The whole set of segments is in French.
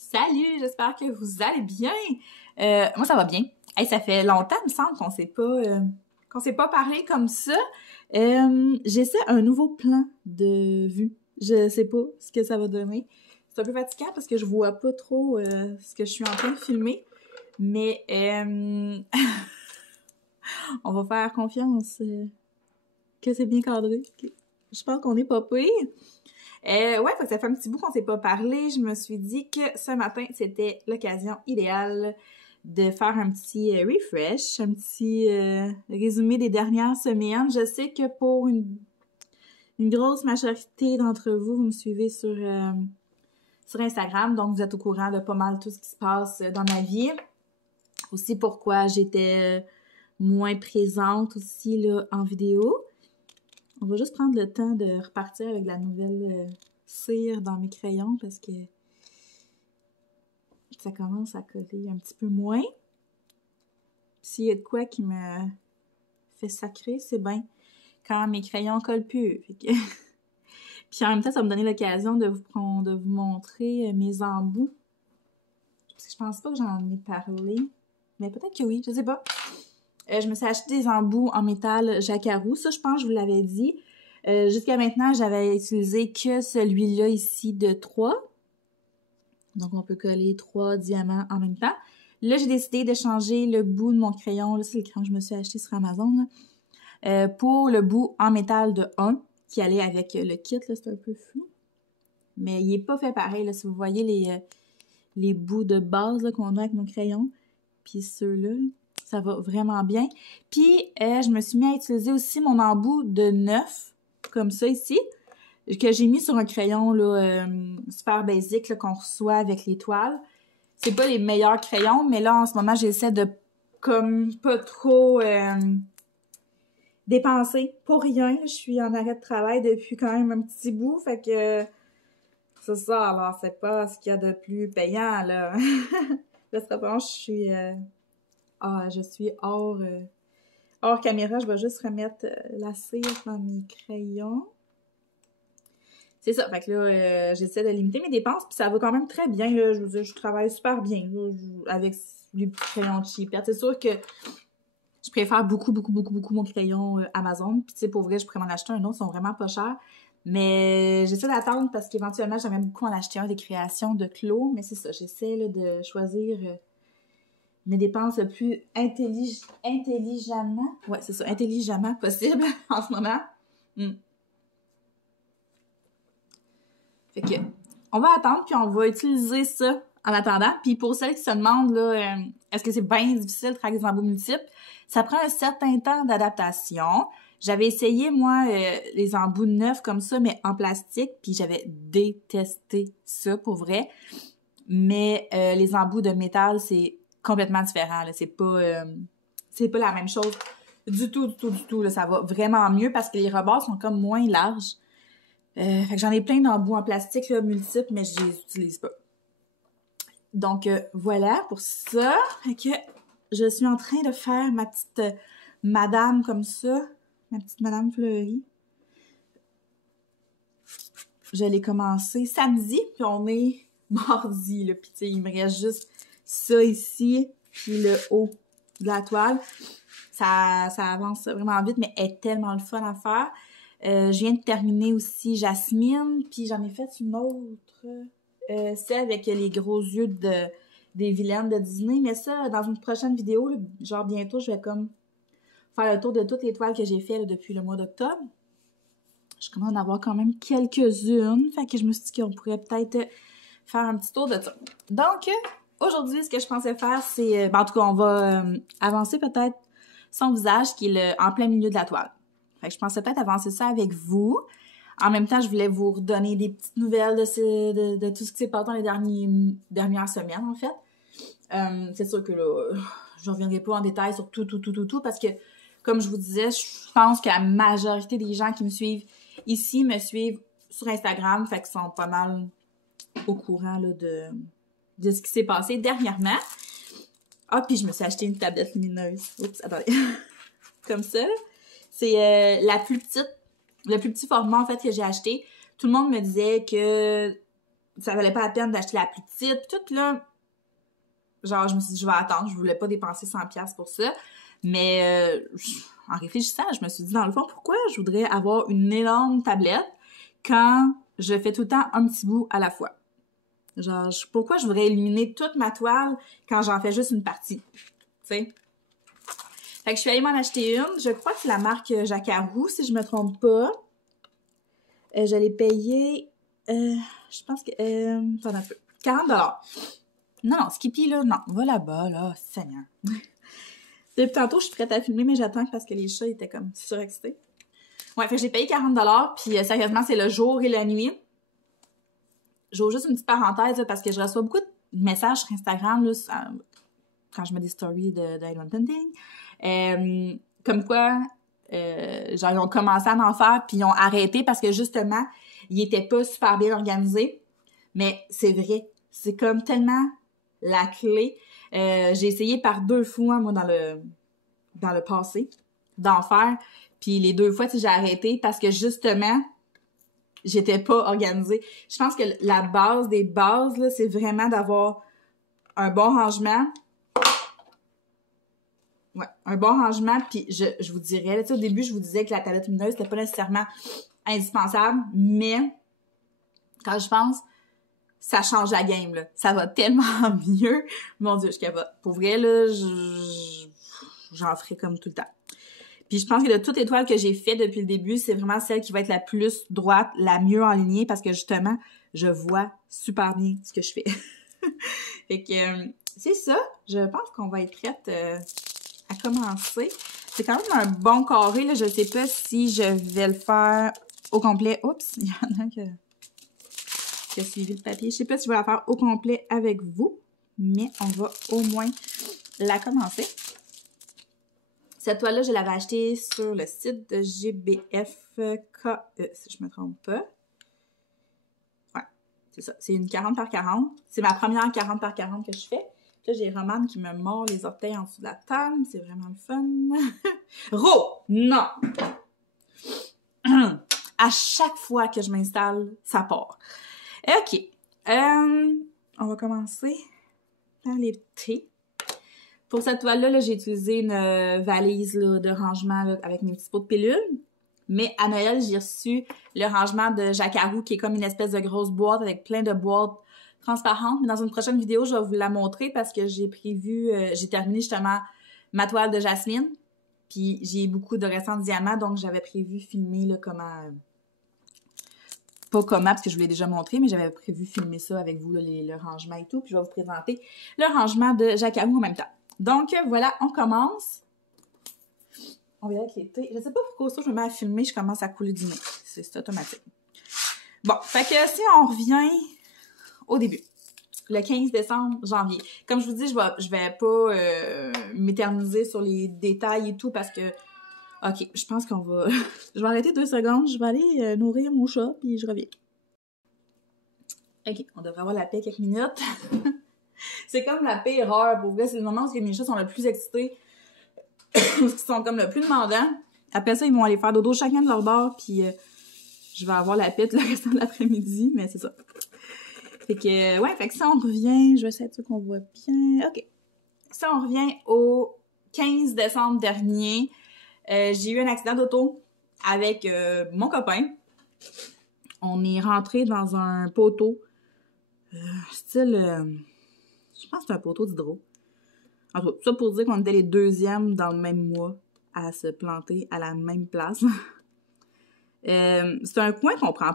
Salut, j'espère que vous allez bien. Moi, ça va bien. Hey, ça fait longtemps, il me semble, qu'on s'est pas parlé comme ça. J'essaie un nouveau plan de vue. Je sais pas ce que ça va donner. C'est un peu fatigant parce que je vois pas trop ce que je suis en train de filmer. Mais on va faire confiance que c'est bien cadré. Je pense qu'on est pas pire. Ouais, ça fait un petit bout qu'on s'est pas parlé. Je me suis dit que ce matin, c'était l'occasion idéale de faire un petit refresh, un petit résumé des dernières semaines. Je sais que pour une grosse majorité d'entre vous, vous me suivez sur Instagram, donc vous êtes au courant de pas mal tout ce qui se passe dans ma vie. Aussi pourquoi j'étais moins présente aussi là, en vidéo. On va juste prendre le temps de repartir avec la nouvelle cire dans mes crayons parce que ça commence à coller un petit peu moins. S'il y a de quoi qui me fait sacrer, c'est bien quand mes crayons collent plus. Puis en même temps, ça va me donner l'occasion de vous montrer mes embouts. Parce que je pense pas que j'en ai parlé. Mais peut-être que oui, je sais pas. Je me suis acheté des embouts en métal Jacquarou. Ça, je pense que je vous l'avais dit. Jusqu'à maintenant, j'avais utilisé que celui-là ici de 3. Donc, on peut coller 3 diamants en même temps. Là, j'ai décidé de changer le bout de mon crayon. Là, c'est le crayon que je me suis acheté sur Amazon. Pour le bout en métal de 1, qui allait avec le kit. Là, c'est un peu flou. Mais il n'est pas fait pareil. Là, si vous voyez les bouts de base qu'on a avec nos crayons. Puis ceux-là, ça va vraiment bien. Puis, je me suis mis à utiliser aussi mon embout de 9, comme ça ici, que j'ai mis sur un crayon là, super basique qu'on reçoit avec les toiles. C'est pas les meilleurs crayons, mais là, en ce moment, j'essaie de comme pas trop dépenser pour rien. Je suis en arrêt de travail depuis quand même un petit bout, fait que c'est ça. Alors, c'est pas ce qu'il y a de plus payant, là. Là, je suis hors caméra. Je vais juste remettre la cire dans mes crayons. C'est ça. Fait que là, j'essaie de limiter mes dépenses. Puis ça va quand même très bien. Là. Je veux dire, je travaille super bien là, avec les petits crayons de cheapette. C'est sûr que je préfère beaucoup mon crayon Amazon. Puis tu sais, pour vrai, je pourrais m'en acheter un autre. Ils sont vraiment pas chers. Mais j'essaie d'attendre parce qu'éventuellement, j'aimerais beaucoup en acheter un des créations de Clos. Mais c'est ça. J'essaie là, de choisir mes dépenses le plus intelligemment. Ouais, c'est ça. Intelligemment possible en ce moment. Fait que, on va attendre, puis on va utiliser ça en attendant. Puis pour celles qui se demandent, là, est-ce que c'est bien difficile de travailler des embouts multiples? Ça prend un certain temps d'adaptation. J'avais essayé, moi, les embouts neufs comme ça, mais en plastique, puis j'avais détesté ça, pour vrai. Mais les embouts de métal, c'est complètement différent, là. C'est pas la même chose du tout, là. Ça va vraiment mieux parce que les rebords sont comme moins larges. Fait que j'en ai plein d'embouts en plastique là, multiples, mais je les utilise pas. Donc, voilà pour ça. Fait que je suis en train de faire ma petite madame comme ça. Ma petite madame fleurie. Je l'ai commencé samedi, puis on est mardi, là. Puis tu sais, il me reste juste ça ici, puis le haut de la toile. Ça avance vraiment vite, mais elle est tellement le fun à faire. Je viens de terminer aussi Jasmine, puis j'en ai fait une autre, celle avec les gros yeux des vilaines de Disney, mais ça, dans une prochaine vidéo, là, genre bientôt, je vais comme faire le tour de toutes les toiles que j'ai fait là, depuis le mois d'octobre. Je commence à en avoir quand même quelques-unes, fait que je me suis dit qu'on pourrait peut-être faire un petit tour de ça. Donc, aujourd'hui, ce que je pensais faire, c'est, en tout cas, on va avancer peut-être son visage qui est en plein milieu de la toile. Fait que je pensais peut-être avancer ça avec vous. En même temps, je voulais vous redonner des petites nouvelles de tout ce qui s'est passé dans les dernières semaines, en fait. C'est sûr que là, je ne reviendrai pas en détail sur tout, parce que, comme je vous disais, je pense que la majorité des gens qui me suivent ici me suivent sur Instagram, fait qu'ils sont pas mal au courant là, de ce qui s'est passé dernièrement. Ah, puis je me suis acheté une tablette lumineuse. Oups, attendez. Comme ça, là. C'est le plus petit format, en fait, que j'ai acheté. Tout le monde me disait que ça valait pas la peine d'acheter la plus petite. Puis tout, là, genre, je me suis dit, je vais attendre. Je voulais pas dépenser 100$ pour ça. Mais en réfléchissant, je me suis dit, dans le fond, pourquoi je voudrais avoir une énorme tablette quand je fais tout le temps un petit bout à la fois? Genre, pourquoi je voudrais éliminer toute ma toile quand j'en fais juste une partie? Tu sais? Fait que je suis allée m'en acheter une. Je crois que c'est la marque Jacquarou, si je me trompe pas. Je l'ai payé, je pense que, attends un peu, 40$. Non, Skippy, là, non, va là-bas, là, Seigneur. Depuis tantôt, je suis prête à filmer, mais j'attends parce que les chats étaient comme surexcités. Ouais, fait que j'ai payé 40$, puis sérieusement, c'est le jour et la nuit. J'ouvre juste une petite parenthèse, là, parce que je reçois beaucoup de messages sur Instagram, là, quand je mets des stories d'Island Hunting. Comme quoi, genre, ils ont commencé à en faire, puis ils ont arrêté parce que, justement, ils étaient pas super bien organisés. Mais c'est vrai, c'est comme tellement la clé. J'ai essayé par 2 fois, moi, dans le passé, d'en faire. Puis les 2 fois, tu sais, j'ai arrêté parce que, justement, j'étais pas organisée. Je pense que la base des bases, là, c'est vraiment d'avoir un bon rangement. Ouais, un bon rangement, puis je vous dirais, là, tu sais, au début, je vous disais que la tablette lumineuse, c'était pas nécessairement indispensable, mais quand je pense, ça change la game, là. Ça va tellement mieux. Mon Dieu, je capote. Pour vrai, là, j'en ferai comme tout le temps. Puis je pense que de toutes les toiles que j'ai fait depuis le début, c'est vraiment celle qui va être la plus droite, la mieux alignée, parce que justement, je vois super bien ce que je fais. Fait que c'est ça. Je pense qu'on va être prête à commencer. C'est quand même un bon carré, là. Je sais pas si je vais le faire au complet. Oups, il y en a qui a suivi le papier. Je sais pas si je vais la faire au complet avec vous, mais on va au moins la commencer. Cette toile-là, je l'avais achetée sur le site de GBFKE, si je me trompe pas. Ouais, c'est ça. C'est une 40x40. C'est ma première 40x40 que je fais. Là, j'ai Romane qui me mord les orteils en dessous de la table. C'est vraiment le fun. Ro! Non! À chaque fois que je m'installe, ça part. OK. On va commencer par les thés. Pour cette toile-là, là, j'ai utilisé une valise là, de rangement là, avec mes petits pots de pilules. Mais à Noël, j'ai reçu le rangement de Jacquarou, qui est comme une espèce de grosse boîte avec plein de boîtes transparentes. Mais dans une prochaine vidéo, je vais vous la montrer parce que j'ai prévu, j'ai terminé justement ma toile de Jasmine. Puis j'ai beaucoup de restants de diamants, donc j'avais prévu filmer là, comment... pas comment, parce que je vous l'ai déjà montré, mais j'avais prévu filmer ça avec vous, là, le rangement et tout. Puis je vais vous présenter le rangement de Jacquarou en même temps. Donc, voilà, on commence. On va y aller avec les thés. Je sais pas pourquoi ça, je me mets à filmer, je commence à couler du nez. C'est automatique. Bon, fait que si on revient au début, le 15 décembre, janvier. Comme je vous dis, je vais pas m'éterniser sur les détails et tout parce que, OK, je pense qu'on va... je vais arrêter 2 secondes, je vais aller nourrir mon chat, puis je reviens. OK, on devrait avoir la paix quelques minutes. C'est comme la pire heure, pour vrai. C'est le moment où mes chats sont le plus excités. Ils sont comme le plus demandants. Après ça, ils vont aller faire dodo chacun de leur bord, puis je vais avoir la pète le restant de l'après-midi, mais c'est ça. Fait que, ouais, fait que ça, on revient. Je vais essayer de sûr qu'on voit bien. OK. Ça, on revient au 15 décembre dernier. J'ai eu un accident d'auto avec mon copain. On est rentré dans un poteau. Style... je pense que c'est un poteau d'hydro. En tout cas, ça pour dire qu'on était les 2e dans le même mois à se planter à la même place. C'est un coin qu'on prend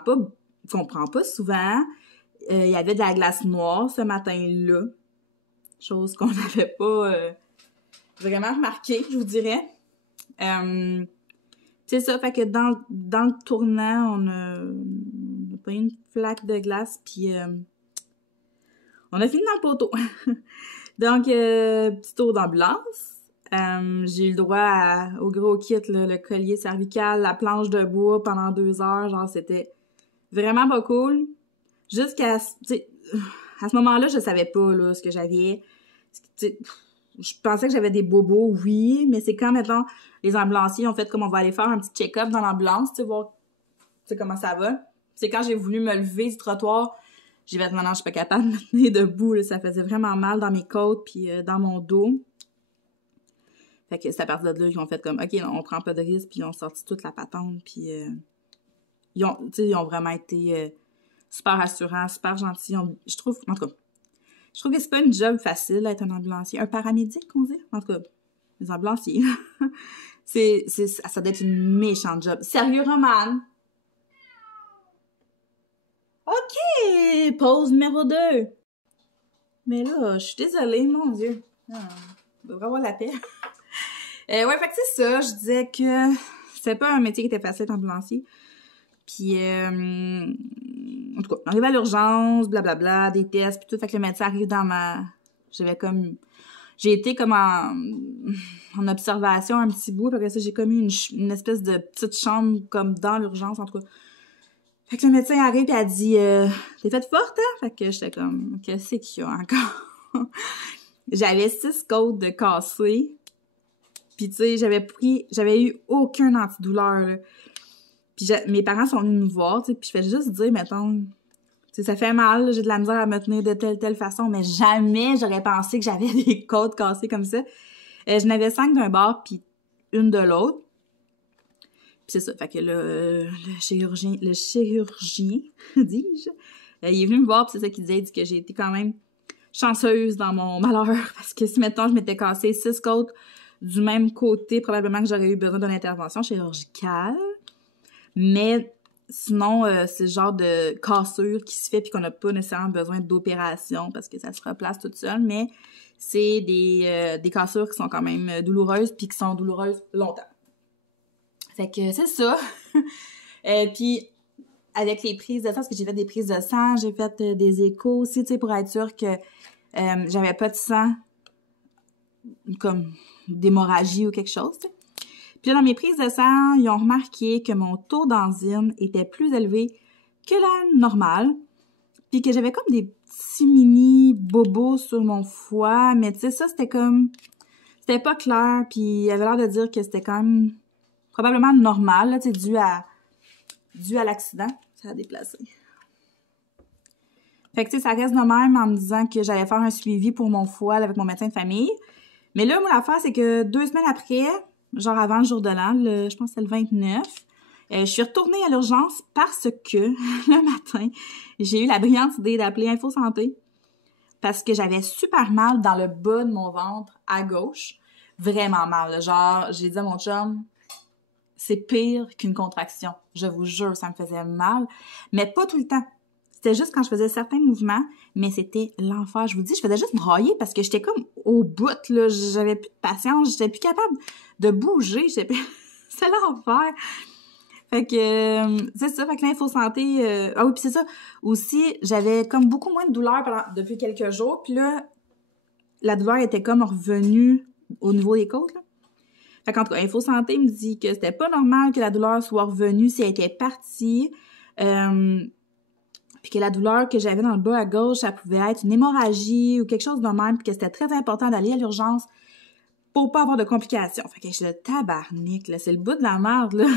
pas souvent. Il y avait de la glace noire ce matin-là. Chose qu'on n'avait pas vraiment remarqué, je vous dirais. C'est ça, fait que dans le tournant, on a pris une flaque de glace, puis on a fini dans le poteau. Donc, petit tour d'ambulance. J'ai eu le droit au gros kit, là, le collier cervical, la planche de bois pendant 2 heures. Genre, c'était vraiment pas cool. Jusqu'à... à ce moment-là, je savais pas là, ce que j'avais. Je pensais que j'avais des bobos, oui, mais c'est quand, maintenant, les ambulanciers ont fait comme on va aller faire un petit check-up dans l'ambulance, tu sais, voir comment ça va. C'est quand j'ai voulu me lever du trottoir J'ai fait, maintenant, je suis pas capable de me tenir debout, là, ça faisait vraiment mal dans mes côtes, puis dans mon dos. Fait que c'est à partir de là, ils ont fait comme, OK, non, on prend pas de risque, puis ils ont sorti toute la patente, puis ils ont vraiment été super rassurants, super gentils. Je trouve, en tout cas, je trouve que c'est pas une job facile d'être un ambulancier. Un paramédic, on dit? En tout cas, les ambulanciers. Ça doit être une méchante job. Sérieux, Romane? OK! Pause numéro 2. Mais là, je suis désolée, mon Dieu. On devrait avoir la paix. Ouais, fait que c'est ça. Je disais que c'était pas un métier qui était facile d'être ambulancier. Puis, en tout cas, on arrive à l'urgence, blablabla, des tests, puis tout. Fait que le médecin arrive dans ma... J'ai été comme en observation un petit bout. Puis après ça, j'ai comme eu une espèce de petite chambre comme dans l'urgence, en tout cas. Fait que le médecin arrive et a dit t'es faite forte, hein? Fait que j'étais comme qu'est-ce qu'il y a encore? J'avais 6 côtes de cassées. Puis tu sais, j'avais eu aucun antidouleur, là. Puis mes parents sont venus nous voir, tu sais, puis je fais juste dire, mettons, tu sais, ça fait mal, j'ai de la misère à me tenir de telle façon, mais jamais j'aurais pensé que j'avais des côtes cassées comme ça. Je n'avais 5 d'un bord, puis une de l'autre. Puis c'est ça, fait que le chirurgien, dis-je, il est venu me voir, puis c'est ça qu'il disait, il dit que j'ai été quand même chanceuse dans mon malheur, parce que si, mettons, je m'étais cassé 6 côtes du même côté, probablement que j'aurais eu besoin d'une intervention chirurgicale. Mais sinon, c'est le genre de cassure qui se fait puis qu'on n'a pas nécessairement besoin d'opération parce que ça se replace toute seule, mais c'est des cassures qui sont quand même douloureuses puis qui sont douloureuses longtemps. Fait que c'est ça. Puis avec les prises de sang, parce que j'ai fait des prises de sang, j'ai fait des échos aussi, tu sais, pour être sûre que j'avais pas de sang comme d'hémorragie ou quelque chose, tu sais. Puis là, dans mes prises de sang, ils ont remarqué que mon taux d'enzyme était plus élevé que la normale, puis que j'avais comme des petits mini bobos sur mon foie, mais tu sais, ça, c'était pas clair, puis il avait l'air de dire que c'était quand même probablement normal, là, tu sais, dû à l'accident. Ça a déplacé. Fait que, tu sais, ça reste de même en me disant que j'allais faire un suivi pour mon foie là, avec mon médecin de famille. Mais là, moi, l'affaire, c'est que 2 semaines après, genre avant le jour de l'an, je pense que c'est le 29, je suis retournée à l'urgence parce que le matin, j'ai eu la brillante idée d'appeler Info Santé parce que j'avais super mal dans le bas de mon ventre à gauche. Vraiment mal. Là. Genre, j'ai dit à mon chum, c'est pire qu'une contraction. Je vous jure, ça me faisait mal. Mais pas tout le temps. C'était juste quand je faisais certains mouvements, mais c'était l'enfer. Je vous dis, je faisais juste brailler parce que j'étais comme au bout, là. J'avais plus de patience. J'étais plus capable de bouger. C'est l'enfer. Fait que, c'est ça. Fait que l'Info Santé... Ah oui, puis c'est ça. Aussi, j'avais comme beaucoup moins de douleur depuis quelques jours. Puis là, la douleur était comme revenue au niveau des côtes, là. Fait qu'en tout cas, Info Santé me dit que c'était pas normal que la douleur soit revenue si elle était partie. Puis que la douleur que j'avais dans le bas à gauche, ça pouvait être une hémorragie ou quelque chose de même, puis que c'était très important d'aller à l'urgence pour pas avoir de complications. Fait que je suis le tabarnak, là, c'est le bout de la merde, là.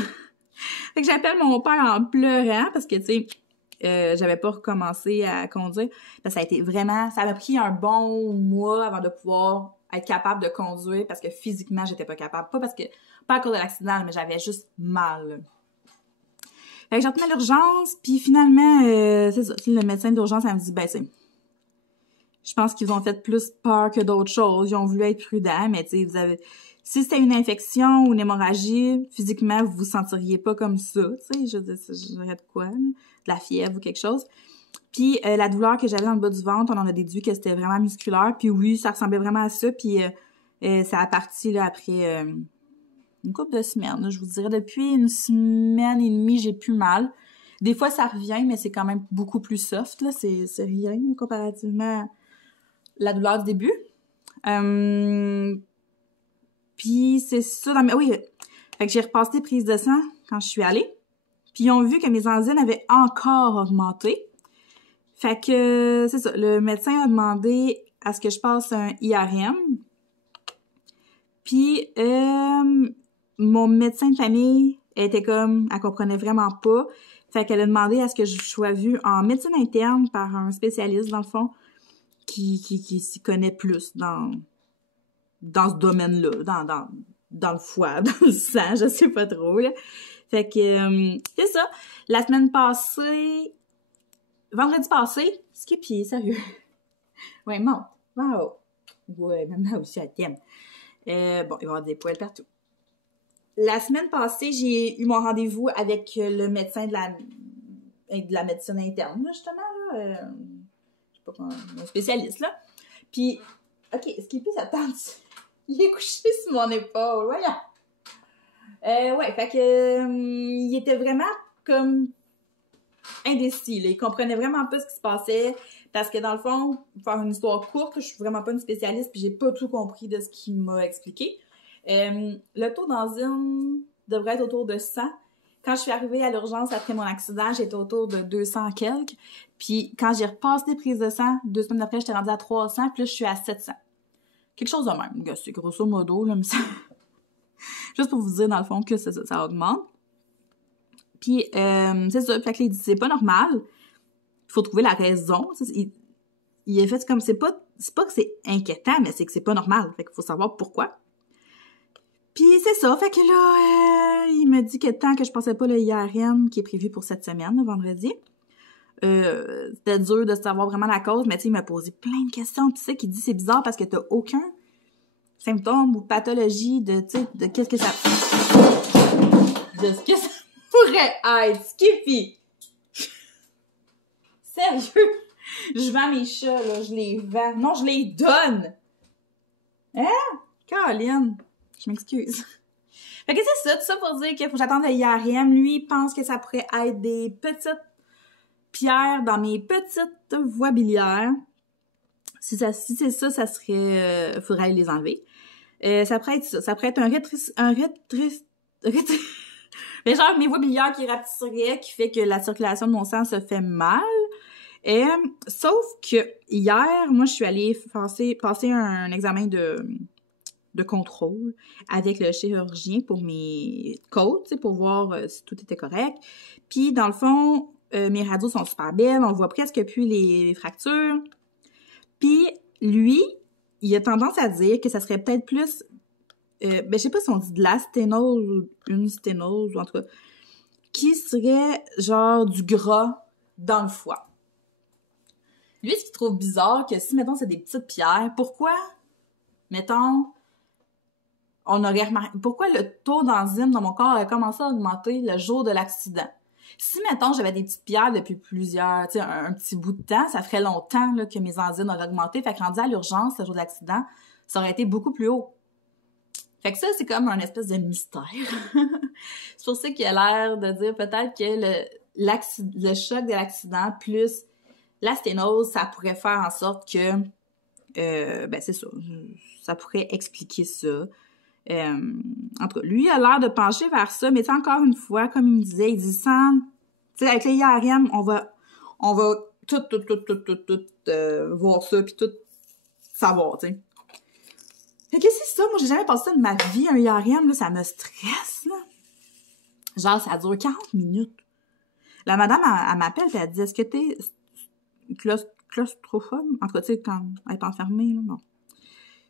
Fait que j'appelle mon père en pleurant, parce que, tu sais, j'avais pas recommencé à conduire. Parce que ça m'a pris un bon mois avant de pouvoir être capable de conduire, parce que physiquement, j'étais pas capable. Pas à cause de l'accident, mais j'avais juste mal, là. Fait que j'ai retenu à l'urgence, puis finalement, c'est ça, le médecin d'urgence, elle me dit, ben, je pense qu'ils ont fait plus peur que d'autres choses. Ils ont voulu être prudents, mais tu sais, si c'était une infection ou une hémorragie, physiquement, vous vous sentiriez pas comme ça, tu sais, je dirais de quoi, là, de la fièvre ou quelque chose. Puis la douleur que j'avais dans le bas du ventre, on en a déduit que c'était vraiment musculaire, puis oui, ça ressemblait vraiment à ça, puis ça a parti, là, après... une couple de semaines. Là, je vous dirais, depuis une semaine et demie, j'ai plus mal. Des fois, ça revient, mais c'est quand même beaucoup plus soft. Là. C'est rien comparativement à la douleur du début. Puis c'est ça. Oui, fait que j'ai repassé des prises de sang quand je suis allée. Puis ils ont vu que mes enzymes avaient encore augmenté. Fait que c'est ça. Le médecin a demandé à ce que je passe un IRM. Puis mon médecin de famille elle comprenait vraiment pas. Fait qu'elle a demandé à ce que je sois vue en médecine interne par un spécialiste, dans le fond, qui s'y connaît plus dans ce domaine-là, dans le foie, dans le sang, je sais pas trop, là. Fait que, c'est ça. La semaine passée, vendredi passé, Skippy, sérieux. Ouais, monte. Wow. Ouais, maman aussi, elle t'aime. Bon, il va y avoir des poils partout. La semaine passée, j'ai eu mon rendez-vous avec le médecin de la médecine interne, là, justement, là. Je sais pas comment, un spécialiste, là. Puis, OK, Skippy, ça tente. Il est couché sur mon épaule, voyons. Ouais, fait que il était vraiment comme indécis, là. Il comprenait vraiment pas ce qui se passait parce que dans le fond, pour faire une histoire courte, je suis vraiment pas une spécialiste puis j'ai pas tout compris de ce qu'il m'a expliqué. Le taux d'enzyme devrait être autour de 100. Quand je suis arrivée à l'urgence après mon accident, j'étais autour de 200 quelques. Puis quand j'ai repassé des prises de sang, 2 semaines après, j'étais rendue à 300, puis là, je suis à 700. Quelque chose de même. C'est grosso modo, là, mais ça... Juste pour vous dire, dans le fond, que ça augmente. Puis, c'est ça. Fait que il dit, c'est pas normal. Il faut trouver la raison. Il est fait comme, c'est pas que c'est inquiétant, mais c'est que c'est pas normal. Fait qu'il faut savoir pourquoi. Puis, c'est ça. Fait que là, il me dit que tant que je passais pas le IRM qui est prévu pour cette semaine, le vendredi, c'était dur de savoir vraiment la cause, mais tu sais, il m'a posé plein de questions. Tu sais, qu'il dit, c'est bizarre parce que t'as aucun symptômes ou pathologie de, tu sais, de qu'est-ce que ça... De ce que ça pourrait être. Skippy! Sérieux? Je vends mes chats, là. Je les vends. Non, je les donne! Hein? Caroline! Je m'excuse. Fait que c'est ça, tout ça pour dire qu'il faut que j'attende le IRM. Lui, il pense que ça pourrait être des petites pierres dans mes petites voies biliaires. Si c'est ça, ça serait... faudrait les enlever. Ça pourrait être ça. Ça pourrait être mais genre mes voies biliaires qui rapetisseraient, qui fait que la circulation de mon sang se fait mal. Sauf que hier, moi, je suis allée passer un examen de contrôle avec le chirurgien pour mes côtes, pour voir si tout était correct. Puis, dans le fond, mes radios sont super belles, on voit presque plus les fractures. Puis, lui, il a tendance à dire que ça serait peut-être plus... je sais pas si on dit de la sténose ou une sténose, ou en tout cas, qui serait genre du gras dans le foie. Lui, ce qu'il trouve bizarre, que si, mettons, c'est des petites pierres, pourquoi, mettons, on aurait remarqué... Pourquoi le taux d'enzyme dans mon corps a commencé à augmenter le jour de l'accident? Si, mettons, j'avais des petites pierres depuis plusieurs, tu sais, un petit bout de temps, ça ferait longtemps là, que mes enzymes auraient augmenté. Fait que rendu à l'urgence, le jour de l'accident, ça aurait été beaucoup plus haut. Fait que ça, c'est comme un espèce de mystère. C'est pour ça qu'il a l'air de dire peut-être que le choc de l'accident plus la sténose, ça pourrait faire en sorte que... c'est ça. Ça pourrait expliquer ça. En tout cas, lui, il a l'air de pencher vers ça, mais encore une fois, comme il me disait, il dit sans... Tu sais, avec les IRM, on va tout voir ça, puis tout savoir, tu sais. Fait que c'est ça, moi, j'ai jamais passé ça de ma vie, un IRM, là, ça me stresse, là. Genre, ça dure 40 minutes. La madame, elle m'appelle, puis elle dit, est-ce que t'es claustrophobe? En tout cas, tu sais, quand elle est enfermée, là, bon.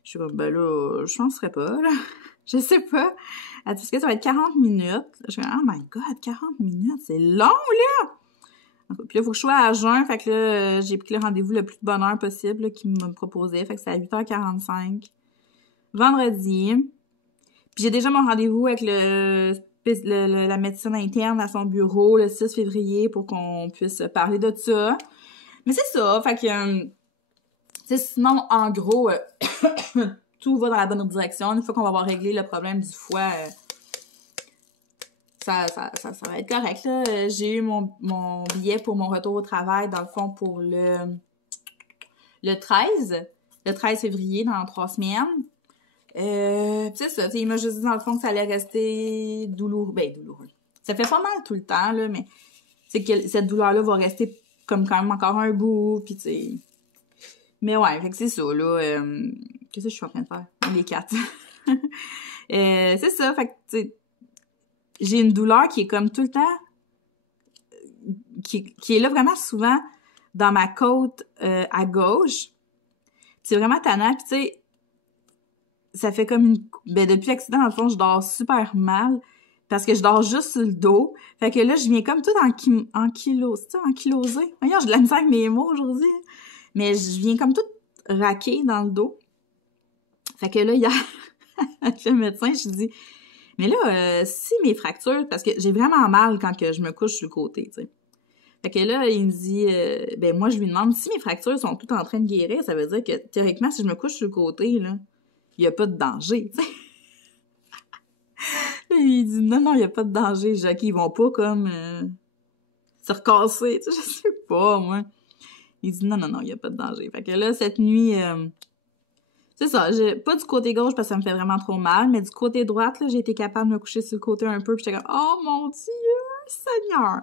Je suis comme, ben là, je penserais pas, là. Je sais pas. Elle dit, est-ce que ça va être 40 minutes? Je suis comme, oh my god, 40 minutes, c'est long, là! Puis là, il faut que je sois à jeun, fait que là, j'ai pris le rendez-vous le plus de bonne heure possible qu'il me proposait, fait que c'est à 8h45. Vendredi. Puis j'ai déjà mon rendez-vous avec la médecine interne à son bureau le 6 février pour qu'on puisse parler de ça. Mais c'est ça, fait que... sinon, en gros, tout va dans la bonne direction. Une fois qu'on va avoir réglé le problème du foie, ça va être correct, là. J'ai eu mon billet pour mon retour au travail, dans le fond, pour le 13 février, dans 3 semaines. C'est ça, il m'a juste dit, dans le fond, que ça allait rester douloureux. Ben, douloureux. Ça fait pas mal tout le temps, là, mais c'est que cette douleur-là va rester comme quand même encore un bout, puis tu sais... Mais ouais, fait que c'est ça, là. Qu'est-ce que je suis en train de faire? Les 4. C'est ça, fait que, tu sais, j'ai une douleur qui est comme tout le temps... qui est là vraiment souvent dans ma côte à gauche. C'est vraiment tannant, puis tu sais, ça fait comme depuis l'accident, dans le fond, je dors super mal, parce que je dors juste sur le dos. Fait que là, je viens comme tout ankylosée. Voyons, j'ai de la misère avec mes mots aujourd'hui. Mais je viens comme tout raquer dans le dos. Fait que là, hier, avec le médecin, je dis, mais là, si mes fractures, parce que j'ai vraiment mal quand que je me couche sur le côté, tu sais. Fait que là, il me dit, moi, je lui demande, si mes fractures sont toutes en train de guérir, ça veut dire que, théoriquement, si je me couche sur le côté, là, il y a pas de danger, tu sais. Il dit, non, il y a pas de danger. J'ai dit, OK, ils vont pas comme se recasser, tu sais, je sais pas, moi. Il dit, non, il y a pas de danger. Fait que là, cette nuit, c'est ça, pas du côté gauche parce que ça me fait vraiment trop mal, mais du côté droite, là, j'ai été capable de me coucher sur le côté un peu, puis j'étais comme, oh mon Dieu, Seigneur!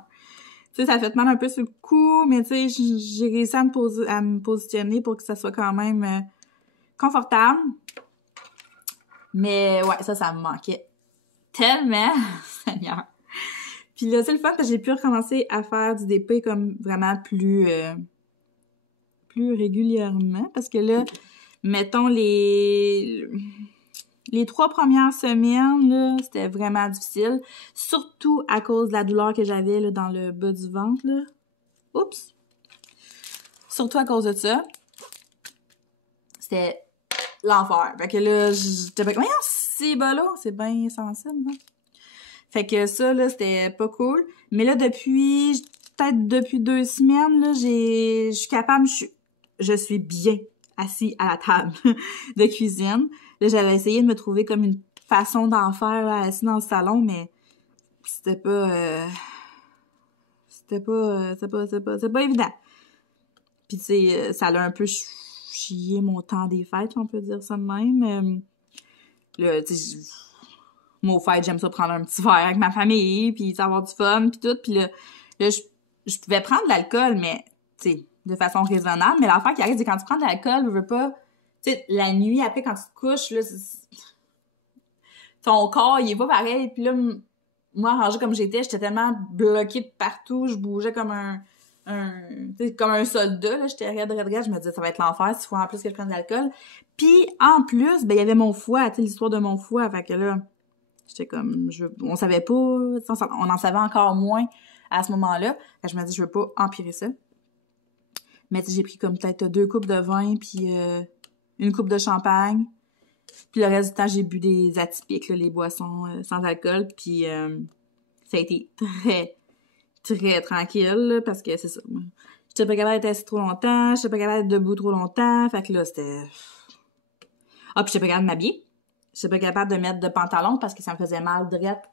Tu sais, ça fait mal un peu sur le cou, mais tu sais, j'ai réussi à me positionner pour que ça soit quand même confortable. Mais ouais, ça me manquait tellement, Seigneur. Puis là, c'est le fun parce que j'ai pu recommencer à faire du DP comme vraiment plus régulièrement. Parce que là, mettons les 3 premières semaines, là, c'était vraiment difficile. Surtout à cause de la douleur que j'avais là, dans le bas du ventre, là. Oups! Surtout à cause de ça. C'était l'enfer. Fait que là, j'étais pas... Voyons, c'est là, c'est bien sensible, hein? Fait que ça, là, c'était pas cool. Mais là, peut-être depuis 2 semaines, là, je suis capable, je suis bien assis à la table de cuisine. Là, j'avais essayé de me trouver comme une façon d'en faire, là, assis dans le salon, mais c'était pas évident. Puis, tu sais, ça l'a un peu chié mon temps des fêtes, on peut dire ça de même. Là, tu sais, moi, aux fêtes, j'aime ça prendre un petit verre avec ma famille, puis avoir du fun, puis tout. Puis là je pouvais prendre de l'alcool, mais, tu sais, de façon raisonnable. Mais l'affaire qui arrive, c'est quand tu prends de l'alcool, tu veux pas... Tu sais, la nuit, après, quand tu te couches, là, ton corps, il est pas pareil. Puis là, moi, rangée comme j'étais tellement bloquée de partout. Je bougeais comme comme un soldat, là. J'étais raide. Je me disais, ça va être l'enfer s'il faut en plus que je prenne de l'alcool. Puis, en plus, il y avait mon foie, tu sais, l'histoire de mon foie. Fait que là... J'étais comme, on savait pas, on en savait encore moins à ce moment-là. Je me dis, je veux pas empirer ça. Mais j'ai pris comme peut-être 2 coupes de vin, puis une coupe de champagne. Puis le reste du temps, j'ai bu des atypiques, là, les boissons sans alcool. Puis ça a été très, très tranquille, là, parce que c'est ça. J'étais pas capable d'être assis trop longtemps, j'étais pas capable d'être debout trop longtemps. Fait que là, c'était... Ah, puis j'étais pas capable de m'habiller. J'étais pas capable de mettre de pantalon parce que ça me faisait mal direct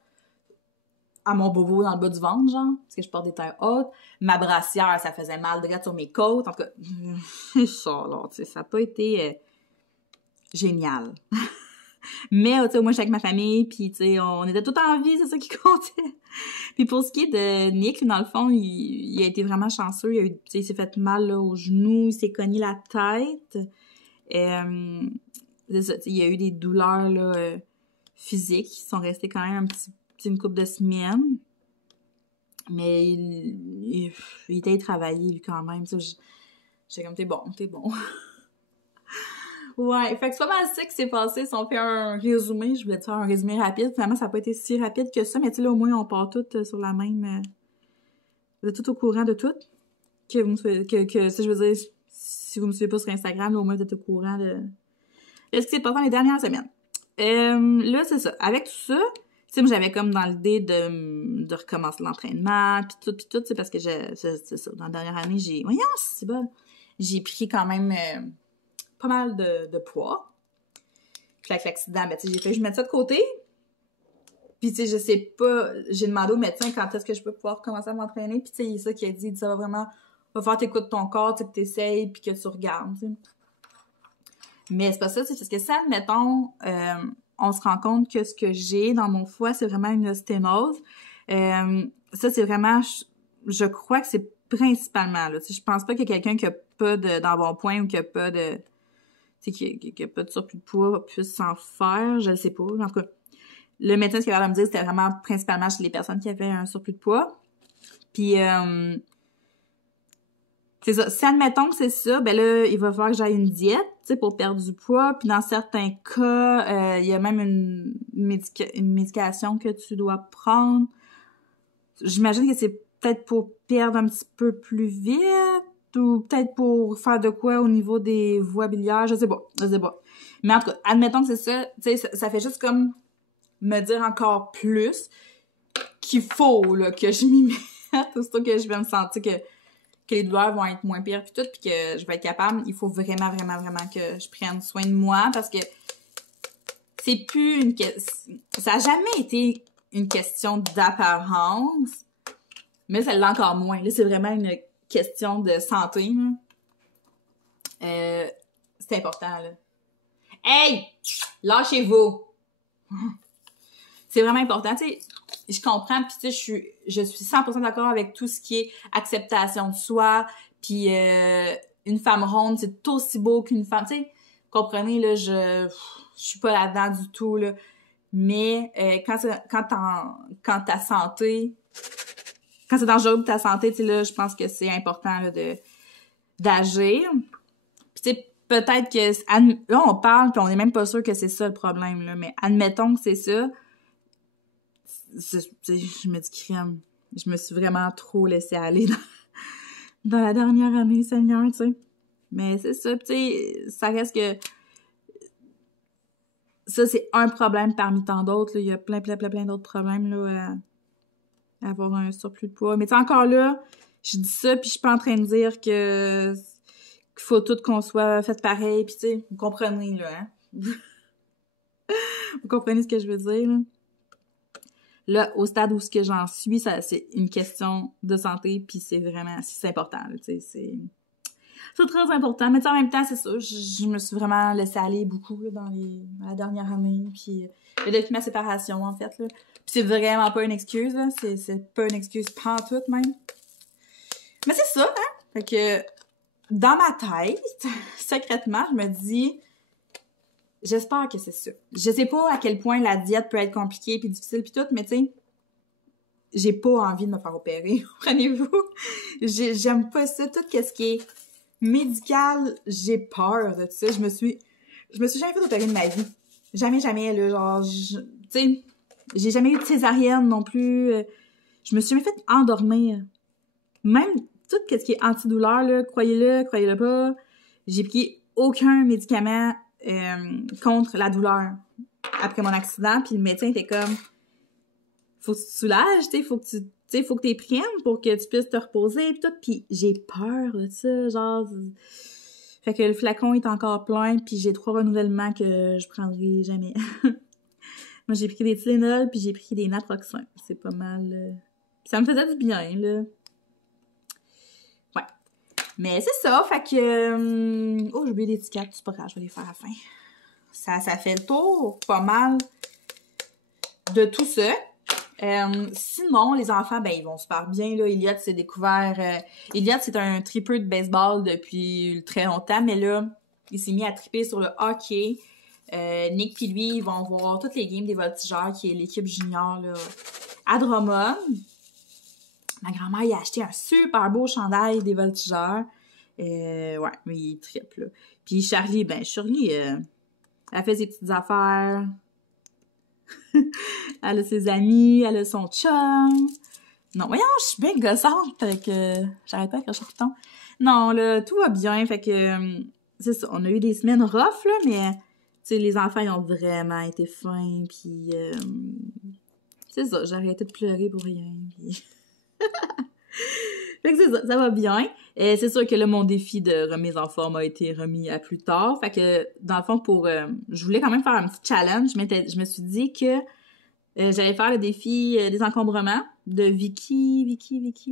à mon bobo dans le bas du ventre, genre, parce que je porte des tailles hautes. Ma brassière, ça faisait mal direct sur mes côtes. En tout cas, c'est ça, là, tu sais, ça a pas été génial. Mais, tu sais, moi, j'étais avec ma famille, puis, tu sais, on était tout en vie, c'est ça qui comptait. Puis pour ce qui est de Nick, dans le fond, il a été vraiment chanceux. Il s'est fait mal là, au genou, il s'est cogné la tête. C'est ça, il y a eu des douleurs là, physiques qui sont restées quand même une couple de semaines. Mais il était travaillé, lui, quand même. J'étais comme, t'es bon. Ouais, fait que c'est pas mal ça qui s'est passé. Si on fait un résumé, je voulais te faire un résumé rapide. Finalement, ça n'a pas été si rapide que ça, mais tu sais, là, au moins, on part toutes sur la même... vous êtes tout au courant de tout. Si je veux dire, si vous me suivez pas sur Instagram, là, au moins, vous êtes au courant de ce qui s'est passé dans les dernières semaines. Là, c'est ça. Avec tout ça, tu sais, moi, j'avais comme dans l'idée de recommencer l'entraînement, puis tout, c'est parce que c'est ça. Dans la dernière année, j'ai pris quand même pas mal de poids. Puis avec l'accident, ben, tu sais, j'ai fait, je mets ça de côté. Puis, tu sais, je sais pas, j'ai demandé au médecin quand est-ce que je peux pouvoir recommencer à m'entraîner. Puis, tu sais, il est ça qui a dit, ça va faire t'écouter ton corps, tu sais, que t'essayes, puis que tu regardes, tu sais. Mais c'est pas ça, c'est parce que ça, admettons, on se rend compte que ce que j'ai dans mon foie, c'est vraiment une sténose. Ça, c'est vraiment, je crois que c'est principalement, là. Tu sais, je pense pas qu'il y a quelqu'un qui a pas d'embonpoint ou qui a pas de, tu sais, qui a pas de surplus de poids puisse s'en faire, je le sais pas. En tout cas, le médecin, ce qu'il avait à me dire, c'était vraiment principalement chez les personnes qui avaient un surplus de poids. Puis, c'est ça. Si admettons que c'est ça, ben là, il va falloir que j'aille une diète, tu sais, pour perdre du poids. Puis dans certains cas, il y a même une médication que tu dois prendre. J'imagine que c'est peut-être pour perdre un petit peu plus vite ou peut-être pour faire de quoi au niveau des voies biliaires, je sais pas. Mais en tout cas, admettons que c'est ça, tu sais, ça fait juste comme me dire encore plus qu'il faut là, que je m'y mette, aussitôt que je vais me sentir que les douleurs vont être moins pires puis tout, puis que je vais être capable. Il faut vraiment, vraiment, vraiment que je prenne soin de moi parce que c'est plus une question... Ça a jamais été une question d'apparence, mais ça l'est encore moins. Là, c'est vraiment une question de santé. C'est important, là. Hey! Lâchez-vous! C'est vraiment important, tu sais. Je comprends, puis tu sais, je suis 100% d'accord avec tout ce qui est acceptation de soi, puis une femme ronde, c'est aussi beau qu'une femme, tu sais. Comprenez, là, je suis pas là-dedans du tout, là. Mais quand ta santé, quand c'est dangereux pour ta santé, tu sais, là, je pense que c'est important, là, d'agir. Puis tu sais, peut-être que, là, on parle, puis on est même pas sûr que c'est ça le problème, là, mais admettons que c'est ça. Je me dis crème. Je me suis vraiment trop laissée aller dans la dernière année, Seigneur, tu sais. Mais c'est ça, tu sais, ça reste que ça, c'est un problème parmi tant d'autres. Il y a plein d'autres problèmes là, à avoir un surplus de poids. Mais tu sais, encore là, je dis ça, puis je suis pas en train de dire qu'il faut tout qu'on soit fait pareil, puis tu sais, vous comprenez, là, hein? Vous comprenez ce que je veux dire, là? Là, au stade où ce que j'en suis, c'est une question de santé, puis c'est important, tu sais, c'est très important. Mais tu sais, en même temps, c'est ça, je me suis vraiment laissée aller beaucoup là, dans la dernière année, puis depuis ma séparation, en fait, là. Puis c'est vraiment pas une excuse, là, c'est pas une excuse pantoute, même. Mais c'est ça, hein? Fait que, dans ma tête, secrètement, je me dis... J'espère que c'est ça. Je sais pas à quel point la diète peut être compliquée puis difficile puis tout, mais tu sais, j'ai pas envie de me faire opérer, comprenez-vous? J'aime pas ça. Tout ce qui est médical, j'ai peur de ça. Je me suis jamais fait opérer de ma vie. Jamais, là, genre, tu sais, j'ai jamais eu de césarienne non plus. Je me suis jamais fait endormir. Même tout ce qui est antidouleur, là, croyez-le pas, j'ai pris aucun médicament contre la douleur après mon accident, puis le médecin était comme faut que tu te soulages, tu sais, faut que tu prennes pour que tu puisses te reposer pis tout, puis j'ai peur de ça, genre fait que le flacon est encore plein, puis j'ai 3 renouvellements que je prendrai jamais. Moi j'ai pris des Tylenol puis j'ai pris des naproxen, c'est pas mal ça me faisait du bien là. Ouais. Mais c'est ça, fait que... oh, j'ai oublié l'étiquette, c'est pas grave, je vais les faire à la fin. Ça fait le tour, pas mal, de tout ça. Sinon, les enfants, ben ils vont super bien, là. Elliot s'est découvert... Elliot, c'est un tripeux de baseball depuis très longtemps, mais là, il s'est mis à triper sur le hockey. Nick pis lui, ils vont voir toutes les games des Voltigeurs, qui est l'équipe junior, là, à Drummond. Ma grand-mère, il a acheté un super beau chandail des Voltigeurs. Ouais, mais il tripe, là. Puis Charlie, elle fait ses petites affaires. Elle a ses amis, elle a son chum. Non, voyons, je suis bien gossante, fait que j'arrête pas de cracher le piton. Non, là, tout va bien, fait que c'est ça, on a eu des semaines rough, là, mais tu sais, les enfants, ils ont vraiment été fins, puis c'est ça, j'ai arrêté de pleurer pour rien, puis... Fait que c'est ça va bien. Et c'est sûr que là, mon défi de remise en forme a été remis à plus tard. Fait que, dans le fond, je voulais quand même faire un petit challenge. Je me suis dit que j'allais faire le défi des encombrements de Vicky. Je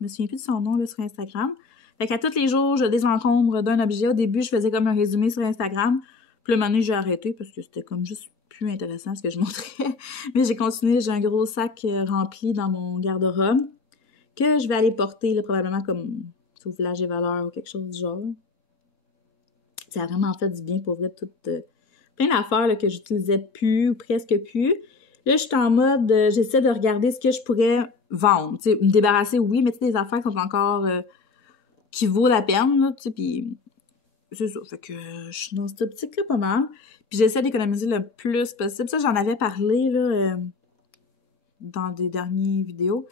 me souviens plus de son nom, là, sur Instagram. Fait qu'à tous les jours, je désencombre d'un objet. Au début, je faisais comme un résumé sur Instagram. Puis là, maintenant, j'ai arrêté parce que c'était comme juste plus intéressant ce que je montrais. Mais j'ai continué. J'ai un gros sac rempli dans mon garde-robe que je vais aller porter, là, probablement comme au village des valeurs ou quelque chose du genre. Ça a vraiment fait du bien pour vrai, plein d'affaires là, que j'utilisais plus ou presque plus. Là, je suis en mode, j'essaie de regarder ce que je pourrais vendre. T'sais, me débarrasser, oui, mais des affaires qui sont encore qui vaut la peine, là, tu sais, puis c'est ça. Fait que je suis dans cette optique-là pas mal. Puis j'essaie d'économiser le plus possible. Ça, j'en avais parlé, là, dans des dernières vidéos.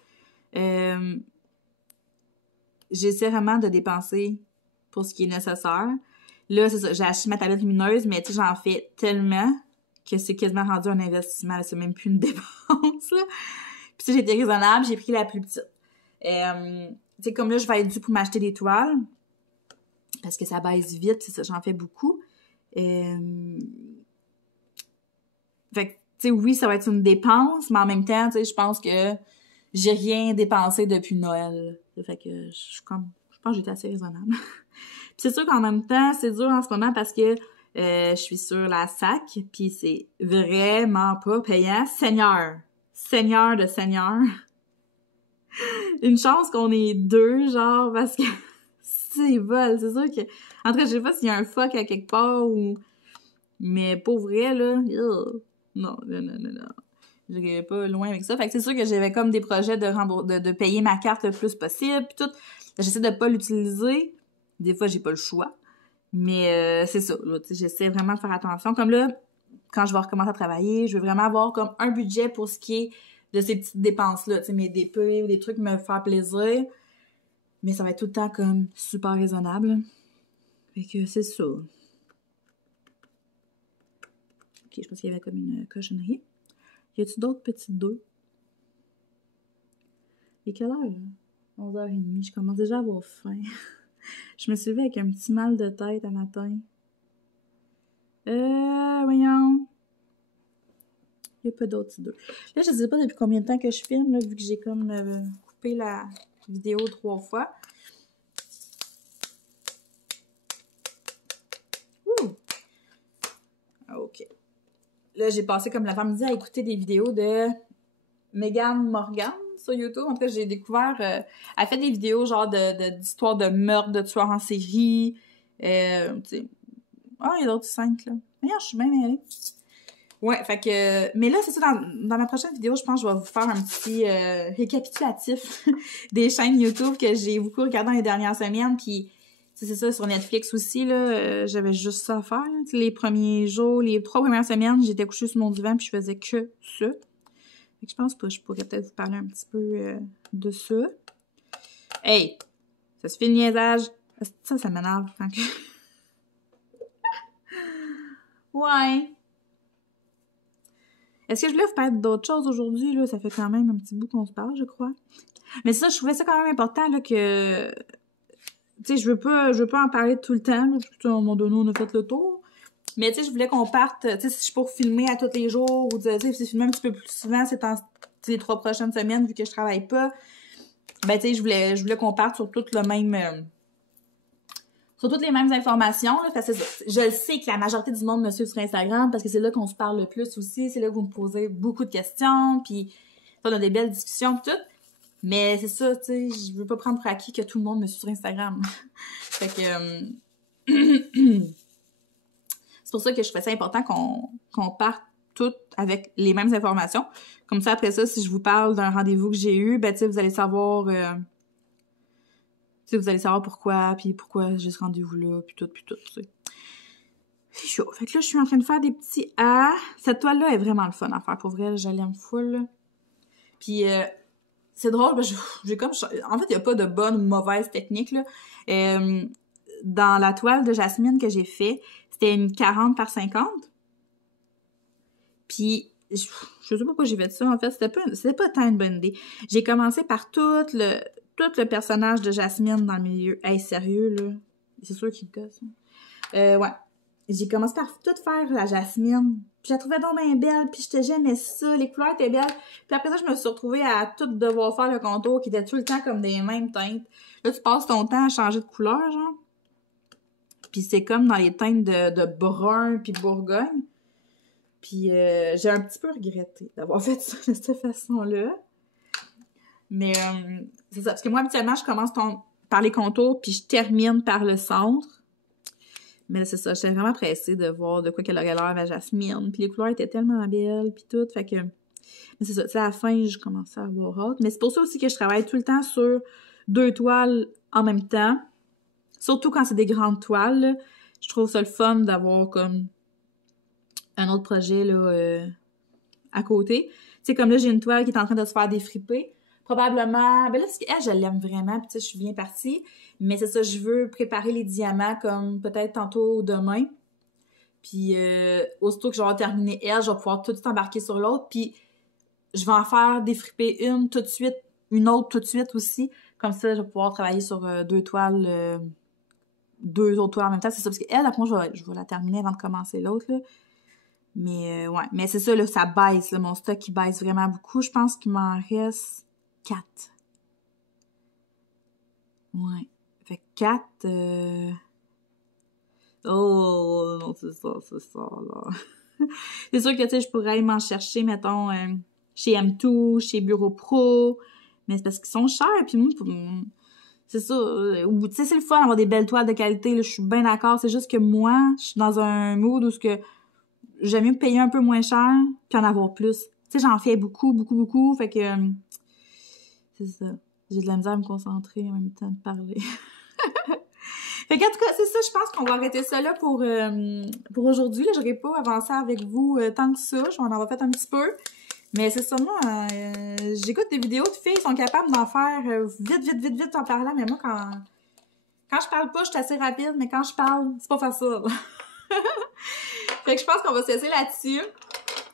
J'essaie vraiment de dépenser pour ce qui est nécessaire. Là, c'est ça, j'ai acheté ma tablette lumineuse, mais tu sais, j'en fais tellement que c'est quasiment rendu un investissement. C'est même plus une dépense, là. Puis j'ai été raisonnable, j'ai pris la plus petite. Tu sais, comme là, je vais être due pour m'acheter des toiles, parce que ça baisse vite, c'est ça, j'en fais beaucoup. Fait que, tu sais, oui, ça va être une dépense, mais en même temps, tu sais, je pense que j'ai rien dépensé depuis Noël. Fait que je pense que j'étais assez raisonnable. Puis c'est sûr qu'en même temps, c'est dur en ce moment parce que je suis sur la SAC, puis c'est vraiment pas payant. Seigneur de Seigneur. Une chance qu'on est deux, genre, parce que c'est vol. C'est sûr que... En tout cas, je sais pas s'il y a un fuck à quelque part ou... Mais pour vrai, là... Non. J'irais pas loin avec ça. Fait que c'est sûr que j'avais comme des projets de payer ma carte le plus possible, puis tout. J'essaie de pas l'utiliser. Des fois, j'ai pas le choix. Mais c'est ça, là, j'essaie vraiment de faire attention. Comme là, quand je vais recommencer à travailler, je veux vraiment avoir comme un budget pour ce qui est de ces petites dépenses-là. Tu sais, mes DP ou des trucs me faire plaisir. Mais ça va être tout le temps comme super raisonnable. Fait que c'est ça. Ok, je pense qu'il y avait comme une cochonnerie. Y a-tu d'autres petites deux? Il est quelle heure, là? 11h30. Je commence déjà à avoir faim. Je me suis levée avec un petit mal de tête à matin. Voyons. Il n'y a pas d'autres deux. Là, je ne sais pas depuis combien de temps que je filme, là, vu que j'ai comme coupé la vidéo 3 fois. Ouh! OK. Là, j'ai passé comme l'avant-midi à écouter des vidéos de Megan Morgan sur YouTube. En tout cas, j'ai découvert... elle fait des vidéos genre d'histoires de meurtres, de tueurs en série. Tu sais... Ah, il y a d'autres 5, là. Regarde, je suis bien mêlée. Ouais, fait que... Mais là, c'est ça, dans ma prochaine vidéo, je pense que je vais vous faire un petit récapitulatif des chaînes YouTube que j'ai beaucoup regardé dans les dernières semaines, puis c'est ça, sur Netflix aussi, là, j'avais juste ça à faire. Là. Les premiers jours, les 3 premières semaines, j'étais couchée sur mon divan, puis je faisais que ça. Fait que je pense que je pourrais peut-être vous parler un petit peu de ça. Hey! Ça se fait le niaisage. Ça m'énerve. Quand que... Ouais. Est-ce que je voulais vous parler d'autres choses aujourd'hui, là? Ça fait quand même un petit bout qu'on se parle, je crois. Mais ça, je trouvais ça quand même important, là, que... Tu sais, je veux pas en parler tout le temps, là, parce qu'à un moment donné, on a fait le tour. Mais tu sais, je voulais qu'on parte, tu sais, si je pour filmer à tous les jours, ou tu sais, si je filmer un petit peu plus souvent, c'est les 3 prochaines semaines, vu que je travaille pas, ben tu sais, je voulais qu'on parte sur tout le même... sur toutes les mêmes informations, là, parce que je le sais que la majorité du monde me suit sur Instagram, parce que c'est là qu'on se parle le plus aussi, c'est là que vous me posez beaucoup de questions, puis on a des belles discussions, pis tout. Mais c'est ça, tu sais, je veux pas prendre pour acquis que tout le monde me suit sur Instagram. Fait que... c'est pour ça que je trouvais ça important qu'on parte toutes avec les mêmes informations. Comme ça, après ça, si je vous parle d'un rendez-vous que j'ai eu, ben, tu sais, vous allez savoir... vous allez savoir pourquoi, puis pourquoi j'ai ce rendez-vous-là, puis tout, tu sais. C'est chaud. Fait que là, je suis en train de faire des petits A. Cette toile-là est vraiment le fun à faire. Pour vrai, je l'aime full. Puis, c'est drôle, parce que j'ai comme... En fait, il n'y a pas de bonne ou mauvaise technique, là. Dans la toile de Jasmine que j'ai fait, c'était une 40 par 50. Puis, je sais pas pourquoi j'ai fait ça, en fait. C'était pas tant une bonne idée. J'ai commencé par tout le personnage de Jasmine dans le milieu. Hey, sérieux, là? C'est sûr qu'il me gosse. Ouais. J'ai commencé par tout faire la Jasmine. Puis je la trouvais donc bien belle. Puis j'aimais ça. Les couleurs étaient belles. Puis après ça, je me suis retrouvée à tout devoir faire le contour qui était tout le temps comme des mêmes teintes. Là, tu passes ton temps à changer de couleur, genre. Puis c'est comme dans les teintes de brun puis bourgogne. Puis j'ai un petit peu regretté d'avoir fait ça de cette façon-là. Mais c'est ça. Parce que moi, habituellement, je commence par les contours puis je termine par le centre. Mais c'est ça, j'étais vraiment pressée de voir de quoi qu'elle aurait l'air ma Jasmine. Puis les couleurs étaient tellement belles, puis tout. Fait que... Mais c'est ça, tu sais, à la fin, je commençais à avoir hâte. Mais c'est pour ça aussi que je travaille tout le temps sur 2 toiles en même temps. Surtout quand c'est des grandes toiles, là. Je trouve ça le fun d'avoir comme un autre projet là, à côté. Tu sais, comme là, j'ai une toile qui est en train de se faire défriper. Probablement, ben là, parce qu'elle, je l'aime vraiment, puis tu sais, je suis bien partie. Mais c'est ça, je veux préparer les diamants comme peut-être tantôt ou demain. Puis aussitôt que j'aurai terminé elle, je vais pouvoir tout de suite embarquer sur l'autre. Puis je vais en faire défriper une tout de suite, une autre tout de suite aussi. Comme ça, je vais pouvoir travailler sur deux toiles, deux autres toiles en même temps. C'est ça, parce qu'elle, après moi, je vais la terminer avant de commencer l'autre, là. Mais ouais, mais c'est ça, là, ça baisse, là, mon stock, il baisse vraiment beaucoup. Je pense qu'il m'en reste 4. Ouais. Fait que 4... Oh, non, c'est ça, là. C'est sûr que, tu sais, je pourrais m'en chercher, mettons, chez M2, chez Bureau Pro, mais c'est parce qu'ils sont chers, puis moi, c'est ça, tu sais, c'est le fun d'avoir des belles toiles de qualité, là, je suis bien d'accord, c'est juste que moi, je suis dans un mood où j'aime mieux payer un peu moins cher, puis en avoir plus. Tu sais, j'en fais beaucoup, fait que, c'est ça, j'ai de la misère à me concentrer en même temps de parler. Fait qu'en tout cas, c'est ça, je pense qu'on va arrêter ça là pour aujourd'hui. Là, j'aurais pas avancé avec vous tant que ça. Je m'en avoir fait un petit peu. Mais c'est ça, moi, j'écoute des vidéos de filles qui sont capables d'en faire vite en parlant. Mais moi, quand je parle pas, je suis assez rapide. Mais quand je parle, c'est pas facile. Fait que je pense qu'on va se laisser là-dessus.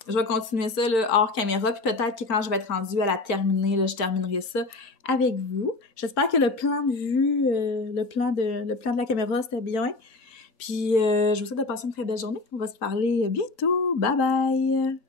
Je vais continuer ça là, hors caméra, puis peut-être que quand je vais être rendue à la terminer, là, je terminerai ça avec vous. J'espère que le plan de vue, le plan de la caméra, c'était bien. Puis je vous souhaite de passer une très belle journée. On va se parler bientôt. Bye bye!